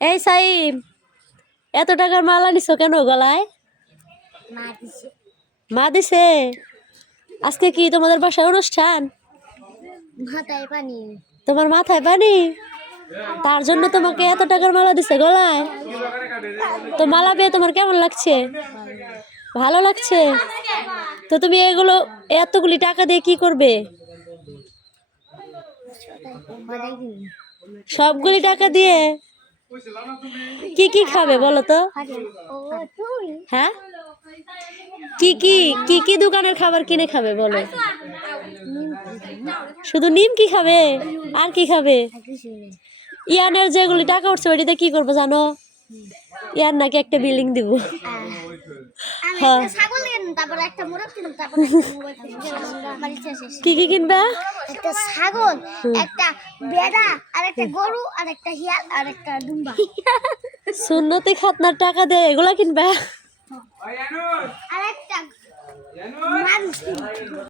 এই সাইম, এত টাকার মালা নিছো কেন গলায়? মা দিছে। আজকে কি তোমাদের বাসায় অনুষ্ঠান? মাথায় পানি। তোমার মাথায় পানি? তার জন্য তোমাকে এত টাকার মালা দিছে গলায়? তো মালা পেয়ে তোমার কেমন লাগছে? ভালো লাগছে। তো তুমি এগুলো এতগুলি টাকা দিয়ে কি করবে? সবগুলি টাকা দিয়ে কি কি খাবে বলো তো? হ্যাঁ, কি কি কি কি দোকানের খাবার কিনে খাবে বলো? শুধু নিমকি খাবে? আর কি খাবে? ইয়ানের যেগুলি টাকা উঠছে ওইটাতে কি করবো জানো? ইয়ার নাকি একটা বিল্ডিং দিব। হ্যাঁ, কি কি কিনবা? একটা ছাগল, একটা বেড়া, আর একটা গরু, আর একটা হিয়াল, আর একটা দুম্বা। সুন্নতি খাতনার টাকা দেয় এগুলা কিনবা? আর একটা মানুষ কিনবো।